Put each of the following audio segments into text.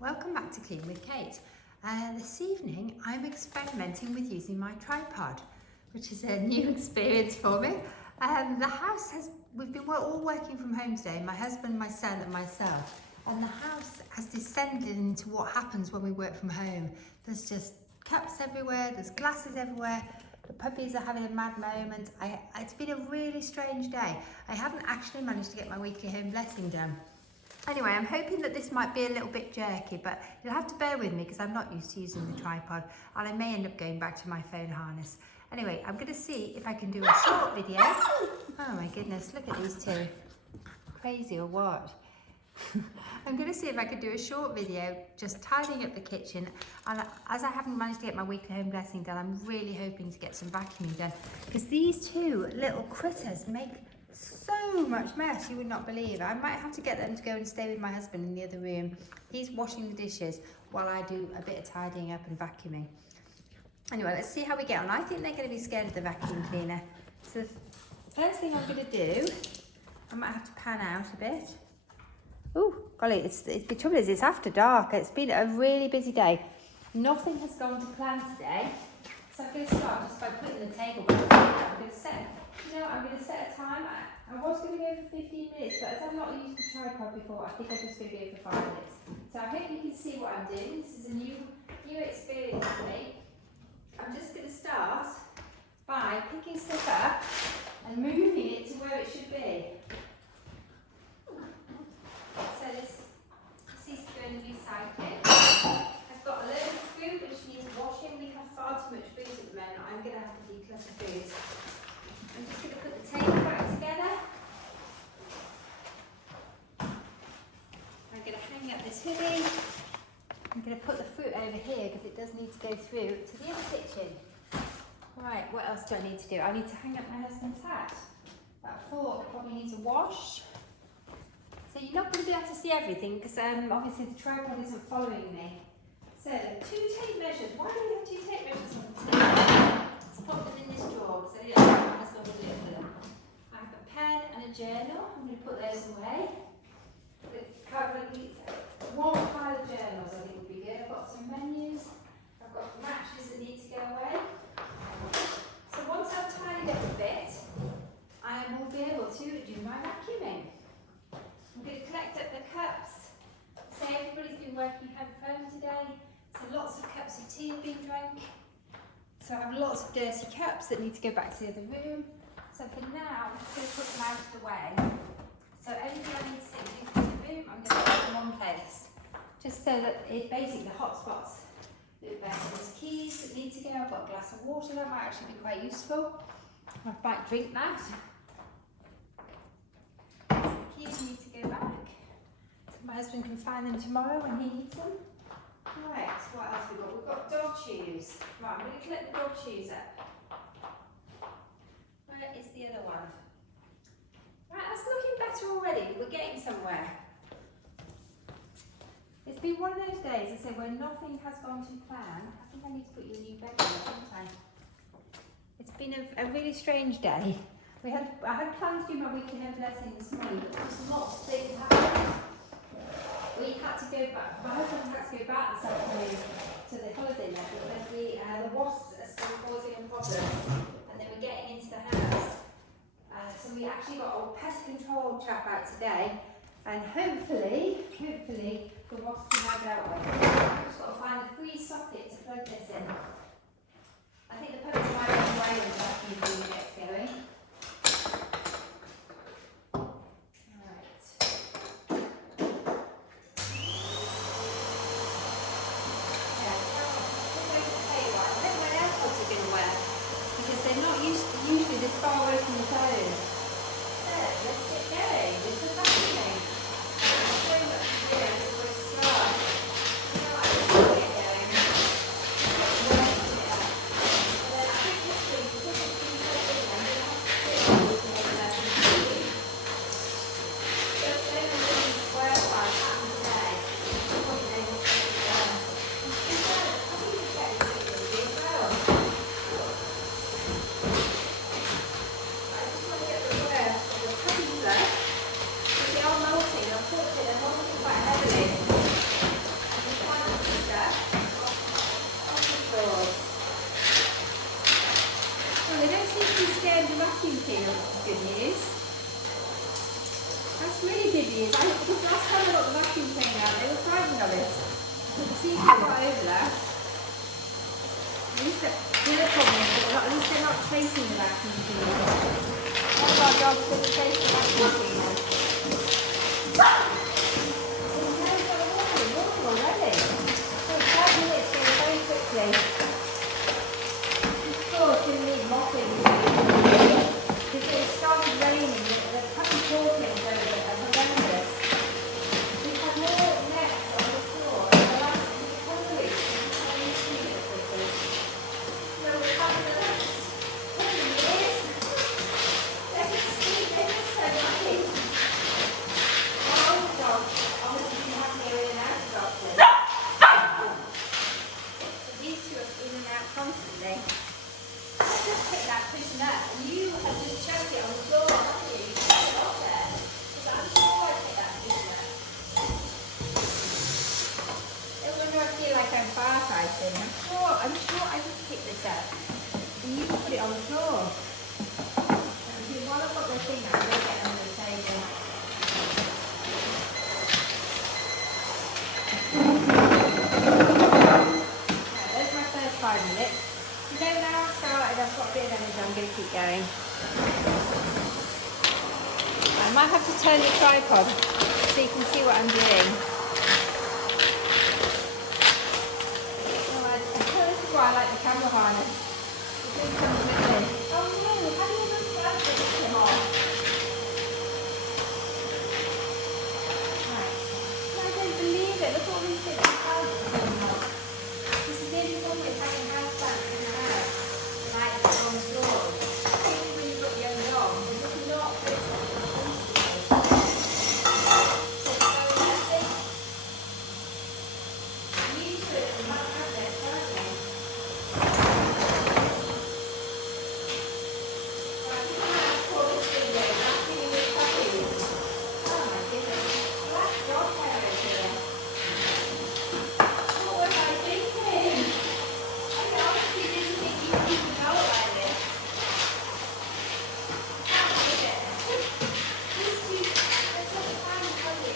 Welcome back to Clean with Kate. This evening I'm experimenting with using my tripod, which is a new experience for me. We've been all working from home today, my husband, my son and myself, and the house has descended into what happens when we work from home. There's just cups everywhere, there's glasses everywhere, the puppies are having a mad moment. It's been a really strange day. I haven't actually managed to get my weekly home blessing done. Anyway, I'm hoping that this might be a little bit jerky, but you'll have to bear with me because I'm not used to using the tripod and I may end up going back to my phone harness. Anyway, I'm going to see if I can do a short video. Oh my goodness, look at these two. Crazy or what? I'm going to see if I can do a short video just tidying up the kitchen, and as I haven't managed to get my weekly home blessing done, I'm really hoping to get some vacuuming done because these two little critters make so much mess you would not believe. I might have to get them to go and stay with my husband in the other room. He's washing the dishes while I do a bit of tidying up and vacuuming. Anyway, let's see how we get on. I think they're going to be scared of the vacuum cleaner. So the first thing I'm going to do, I might have to pan out a bit. Oh, golly, the trouble is it's after dark. It's been a really busy day. Nothing has gone to plan today. So I'm going to start just by putting the table back. I'm going to set a time. I was going to go for 15 minutes, but as I've not used the tripod before, I think I'm just going to go for 5 minutes. So I hope you can see what I'm doing. This is a new experience for me. I'm just going to start by picking stuff up and moving it to where it should be. So this needs to go in the recycling. I've got a load of food which needs washing. We have far too much food at the moment. I'm going to have to declutter food. I'm just going to put the table back together. I'm going to hang up this hoodie. I'm going to put the fruit over here because it does need to go through to the other kitchen. Right, what else do I need to do? I need to hang up my husband's hat. That fork probably needs a wash. So you're not going to be able to see everything because obviously the tripod isn't following me. So 2 tape measures. Why do we have 2 tape measures on the table? Let's pop them in this drawer because I don't know my husband will do it for them. I have a pen and a journal. I'm going to put those away. One pile of journals I think would be good. I've got some menus. I've got matches that need to go away. So once I've tidied up a bit, I will be able to do my vacuuming. I'm going to collect up the cups. So everybody's been working home from home today. So lots of cups of tea have been drunk. So I have lots of dirty cups that need to go back to the other room. So for now, I'm just going to put them out of the way. So everything I need to take into the room, I'm going to put in one place. Just so that it basically the hotspots look better. There's keys that need to go. I've got a glass of water that might actually be quite useful. I might drink that. Keys need to go back, so my husband can find them tomorrow when he needs them. Right, so what else have we got? We've got dog shoes. Right, I'm going to collect the dog shoes up. Where is the other one? Right, that's looking better already. We're getting somewhere. It's been one of those days, I say, where nothing has gone to plan. I think I need to put you a new bed on, don't I? It's been a really strange day. I had planned to do my weekly home blessing this morning, but just lots of things happened. We had to go back, my husband had to go back this afternoon to the holiday level because the wasps are still causing a problem and they were getting into the house. So we actually got a pest control chap out today and hopefully the wasps will now dealt with. I've just got to find a free socket to plug this in. I think the puppies might run away when the vacuum gets going. Usually this far away from the phone. So let's get going with the vacuuming. There's so much to do before we start. You know what, I'm just going to get going. And then I think this week, because it's been so busy, I'm going to have to The other problem is that at least they're not chasing the vacuum cleaner. One of our dogs didn't chase the vacuum cleaner. There's no sort of water already. So 5 minutes goes very quickly. This floor's going to need mopping. Because it started raining, the puppy talkings over it are horrendous. We've had more nets on the floor in the last couple of weeks than we've had any student visitors. So we've had the last 20 years. They're just sleeping so lucky. Our old dogs obviously been having here in and out of doctors. But these two are in and out constantly. I just picked that cushion up and you have just chucked it on the floor, haven't you? You chucked it off there. Because I'm sure I picked that cushion up. Whenever I feel like I'm firefighting, I'm sure I just picked this up. And you put it on the floor. While I've got the thing out, we'll get it under the table. Right, there's my first 5 minutes. You know now I've started, I've got a bit of energy, I'm going to keep going. I might have to turn the tripod so you can see what I'm doing. This is why I like the camera harness. It just comes with me. Oh no, how do you look at that? Come on. Right. No, I don't believe it. Look at all these bits of houses going on. This is really fun with having house plants in the house. Like on the floor. Even when you've got young dogs, they're just not fit for the so messy. Used to it and not have it, aren't they? Right, you can have a this video, vacuuming with puppies. Oh my goodness. Black dog hair over here. What was I thinking? I honestly didn't think you could even go like this. I can't believe it. These two, they're such a tiny puppy.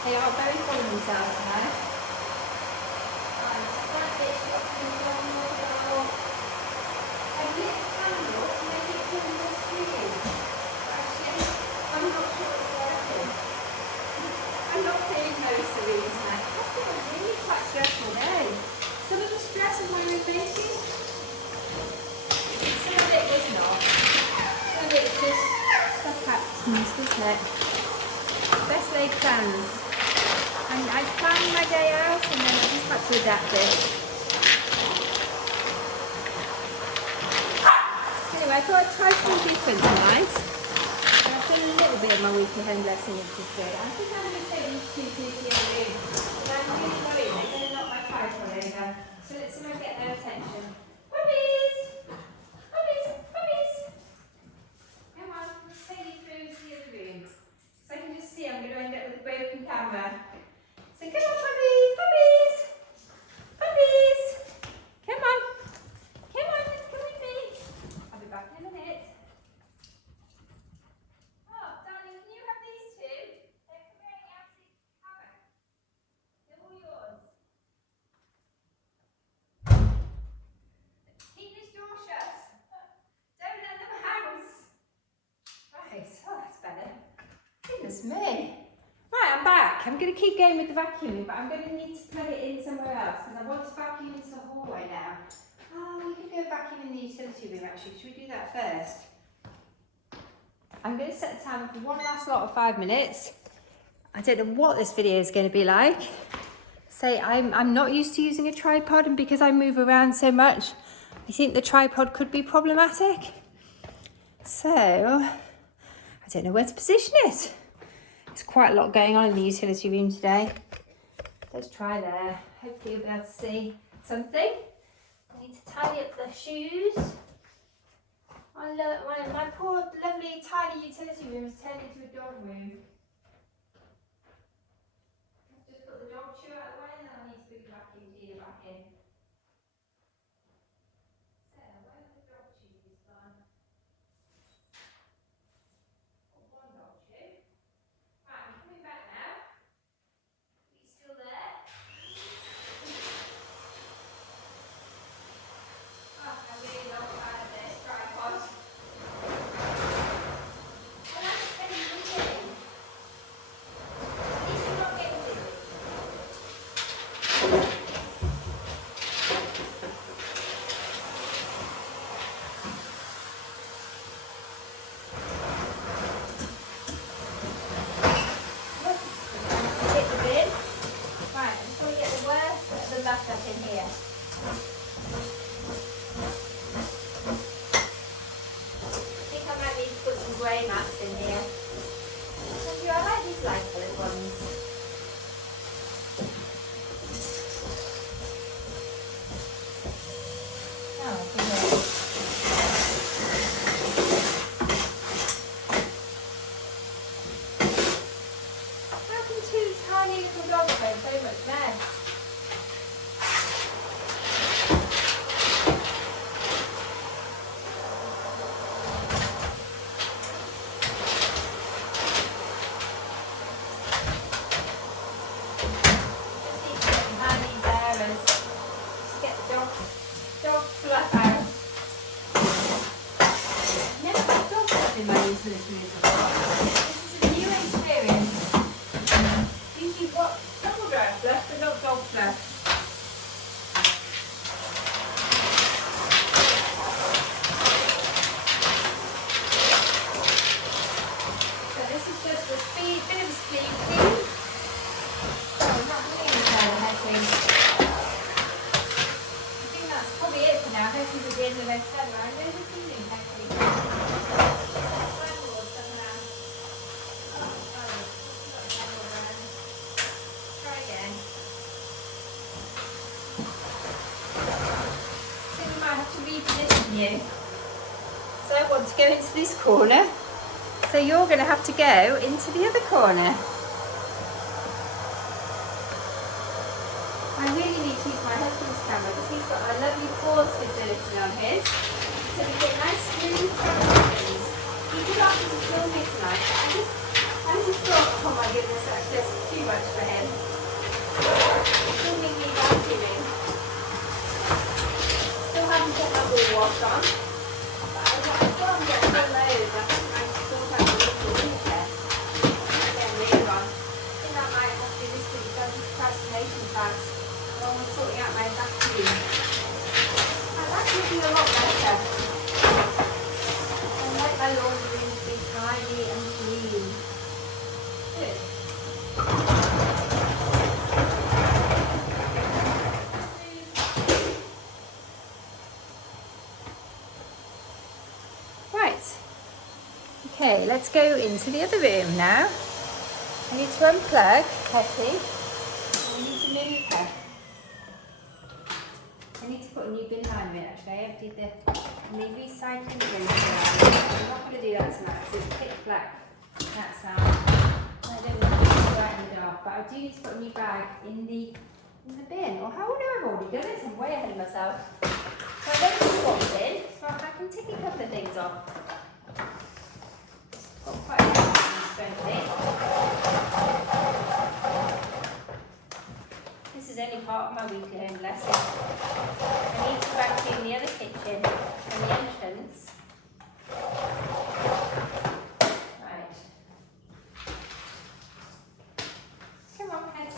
They are very full of themselves now. I've lit a candle to make it feel more sweet. Actually, I'm not sure it's working. I'm not feeling very serene tonight. It's been a really quite stressful day. Some of the stress of my roommating, some of it was not. Some of it was just stuff happens, doesn't it? Best laid plans. And I planned my day out and then I just had to adapt it. Anyway, I thought I'd try something different tonight. I've done a little bit of my weekly home lesson, which is good. I think I'm going to take these two to the other room. But I'm really worried they're going to knock my tripod over. So let's see if I get their attention. Puppies! Puppies! Puppies! Come on, let's take you through to the other room. So I can just see I'm going to end up with a broken camera. So come on, puppies! Puppies! Puppies! Come on! Come on, let's come with me. I'll be back in a minute. Oh, darling, can you have these two? They're creating absolute havoc. They're all yours. Keep this door shut. Don't let them out. Right, oh, that's better. Goodness me. Right, I'm back. I'm going to keep going with the vacuuming, but I'm going to need to put it in somewhere else because I want to vacuum into the hallway now. Oh, we could go vacuum in the utility room actually. Should we do that first? I'm going to set a timer for one last lot of 5 minutes. I don't know what this video is going to be like. I'm not used to using a tripod, and because I move around so much, I think the tripod could be problematic. So, I don't know where to position it. There's quite a lot going on in the utility room today. Let's try there. Hopefully you'll be able to see something. I need to tidy up the shoes. My poor, lovely, tidy utility room has turned into a dog room. I've just put the dog chew out of the way and then I need to put the vacuum cleaner back in. So, where have the dog chews gone? One dog chew. Right, I'm coming back now. Are you still there? Oh, I really love out of this tripod. Well, I'm spending weekend. At least you're not getting busy. Hit the bin. Right, I'm just going to get the worst of the back up in here. I think I might need to put some grey mats in here. I like these light coloured ones. Oh, goodness. How can two tiny little dogs make so much mess? So I want to go into this corner, so you're going to have to go into the other corner. I really need to use my husband's camera because he's got a lovely pause facility on his, so we get nice smooth transitions. He did ask me to film me tonight, but I just thought, oh my goodness, that's just too much for him. Filming me vacuuming. Still haven't put my ball wash on. But I thought I'm getting full loads. I think I thought I was a little winter. I'm getting rid on. I think that might have to be this week. So I'm just procrastination fast. Along with sorting out my vacuum. That would be a lot better. I like my laundry to be tidy and clean. Good. Right. Okay, let's go into the other room now. I need to unplug Hetty. I need to move her. I need to put a new bin liner in actually. I emptied the recycling bin. I'm not going to do that tonight because it's pitch black outside. I don't want to go out in the dark, but I do need to put a new bag in the bin. Or how would I have already done it? I'm way ahead of myself. So I don't put one in, so I can tick a couple of things off. Got quite a few things going in. This is only part of my weekly home lesson. I need to vacuum the other kitchen and the entrance. Right. Come on, head.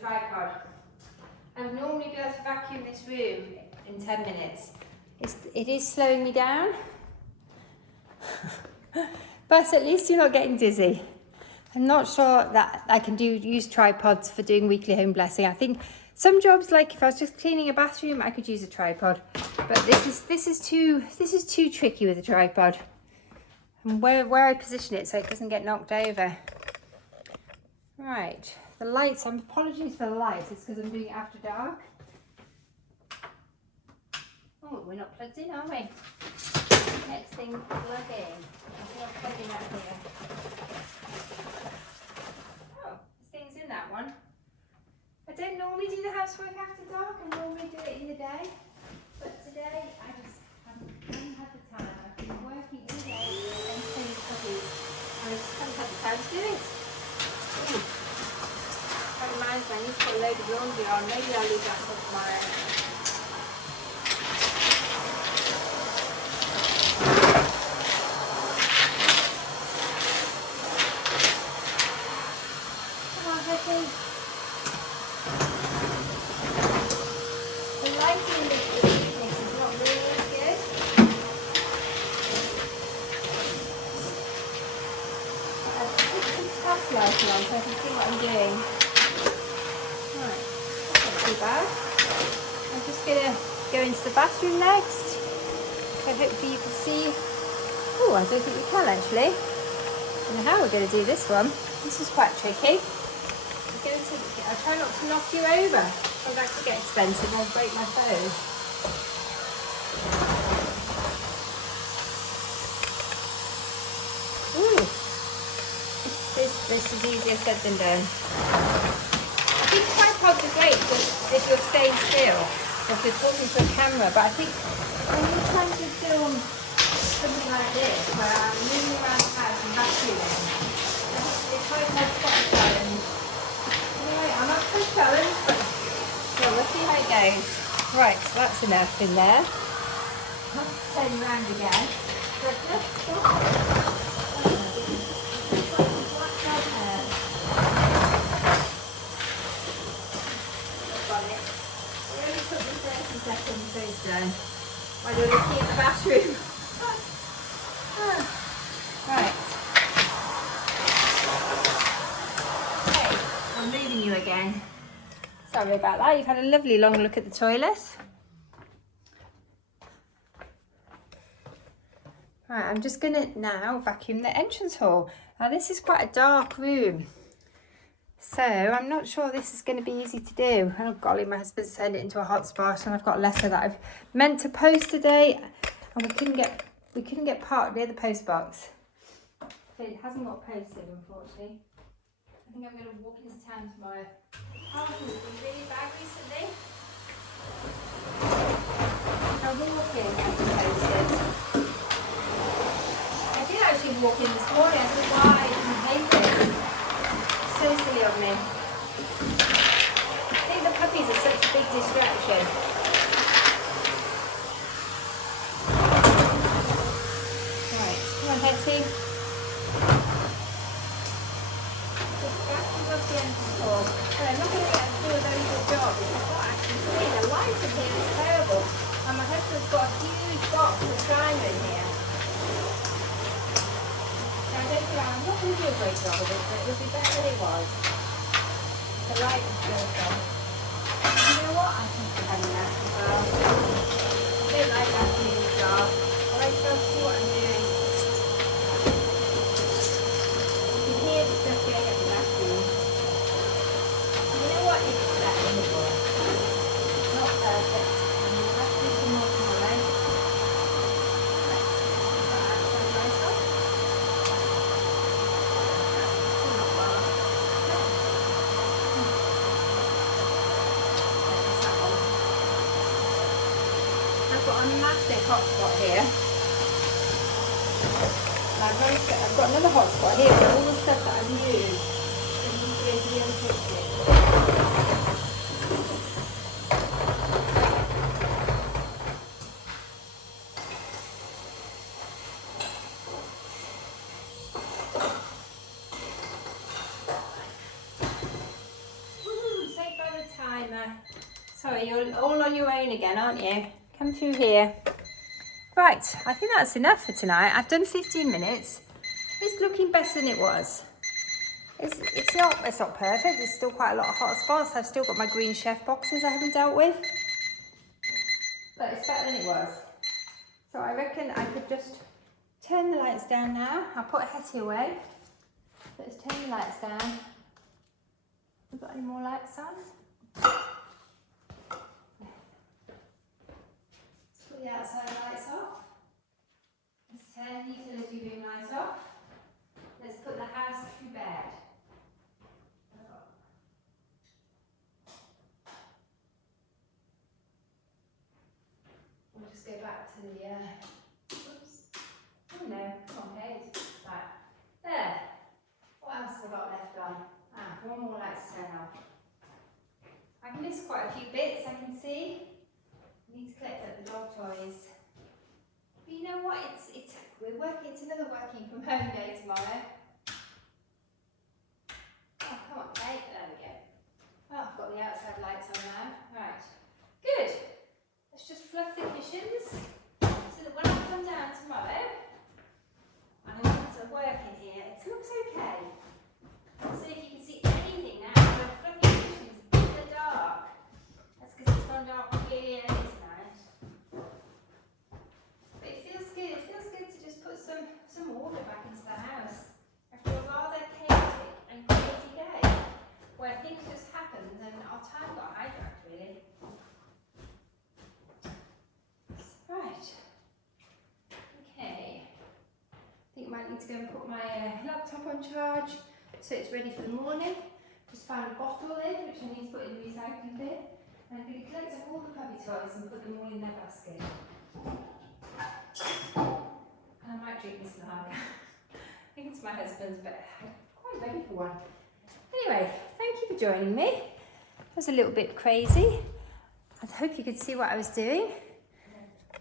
Tripod. I would normally be able to vacuum this room in 10 minutes. It is slowing me down, but at least you're not getting dizzy. I'm not sure that I can use tripods for doing weekly home blessing. I think some jobs, like if I was just cleaning a bathroom, I could use a tripod, but this is too tricky with a tripod. And where I position it so it doesn't get knocked over. Right. The lights, apologies for the lights, it's because I'm doing it after dark. Oh, we're not plugged in, are we? Next thing, plug in. I think I'm plugging out here. Oh, this thing's in that one. I don't normally do the housework after dark, I normally do it in the day. But today, I just haven't had the time. I've been working all day and entertaining puppies, and I just haven't had the time to do it. Ooh. That reminds me, I need to put a load of laundry on. Maybe I'll leave that for tomorrow. Come on, Hetty. The lighting in this evening is not really good. I've put some task lighting on so I can see what I'm doing. Too bad. I'm just going to go into the bathroom next. So hopefully you can see. Oh, I don't think you can actually. I don't know how we're going to do this one. This is quite tricky. I'll try not to knock you over. Oh, that could get expensive. I'll break my phone. Ooh. This is easier said than done. I think tripods are great if you're staying still, or if you're talking to a camera, but I think when you're trying to film something like this, where I'm moving around the house and vacuuming, I think the tripod's quite a challenge. Anyway, I'm up for a challenge, but so we'll see how it goes. Right, so that's enough in there. I'll have to turn around again. But let's stop. Seconds so it's done while you're looking in the bathroom. Right. Okay, I'm moving you again. Sorry about that. You've had a lovely long look at the toilet. Right, I'm just going to now vacuum the entrance hall. Now this is quite a dark room, so I'm not sure this is going to be easy to do. Oh golly, my husband's turned it into a hotspot, and I've got a letter that I've meant to post today, and we couldn't get parked near the post box. it hasn't got posted, unfortunately. I think I'm going to walk into town tomorrow. Parking has been really bad recently. I'm walking after posted. I did actually walk in this morning. I don't know why I didn't hate it. So silly of me. I think the puppies are such a big distraction. Right, come on, Hetty. I'm not going to get to do a very good job because I can't actually see. The lights in here is terrible. And my husband's got a huge box of China in here. So I don't think I'm not going to do a great job of it, but it would be better than it was. The light is still on. You know what? I think I'm having that as well. I don't like that really dark. I like to see what I'm doing. You can hear the stuff going at the bathroom. You know what? It's that anymore. Not perfect. And we'll have to do some more tomorrow. Let's put that outside lights on. Not bad. There's that one. I've got a massive hotspot here. I've got another hotspot here with all the stuff that I've used. And you can see the other picture. Saved by the timer. Sorry, you're all on your own again, aren't you? Come through here. Right, I think that's enough for tonight. I've done 15 minutes. It's looking better than it was. It's not perfect. There's still quite a lot of hot spots. I've still got my green chef boxes I haven't dealt with. But it's better than it was. So I reckon I could just turn the lights down now. I'll put Hetty away. Let's turn the lights down. Have we got any more lights on? Let's put the outside lights off. Let's turn the utility room lights off. Let's put the house to bed. We'll just go back to the, oops. Oh no, come on, Kate. Right, there. What else have I got left on? One more light to turn off. I've missed quite a few bits, I can see. I need to collect up the dog toys. But you know what, it's another working from home day tomorrow. Oh, come on, Kate, there we go. Oh, I've got the outside lights on now. Right, good. Let's just fluff the cushions so that when I come down tomorrow, and I want to work in here, it looks okay. So if you can see anything now, the fluffy cushions in the dark. That's because it's gone dark really early tonight. But it feels good. It feels good to just put some order back into the house. After a rather chaotic and crazy day, where things just happened and our time got hijacked really. Right. Okay. I think I might need to go and put my laptop on charge so it's ready for the morning. Just found a bottle lid which I need to put in the recycling bin. And I'm going to collect up all the puppy toys and put them all in their basket. And I might drink this lager. I think it's my husband's, but I'm quite ready for one. Anyway, thank you for joining me. It was a little bit crazy. I hope you could see what I was doing.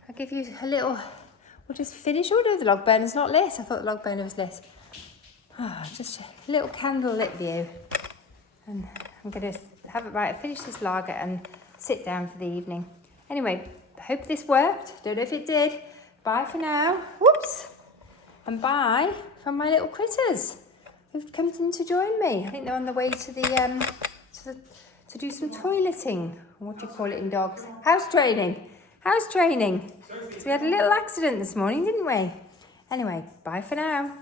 I'll give you a little, we'll just finish. Oh no, the log burner's not lit. I thought the log burner was lit. Oh, just a little candle lit view. And I'm going to have it right, finish this lager and sit down for the evening. Anyway, hope this worked. Don't know if it did. Bye for now. Whoops. And bye from my little critters who've come in to join me. I think they're on the way to the to do some toileting. What do you call it in dogs? House training. House training. So we had a little accident this morning, didn't we? Anyway, bye for now.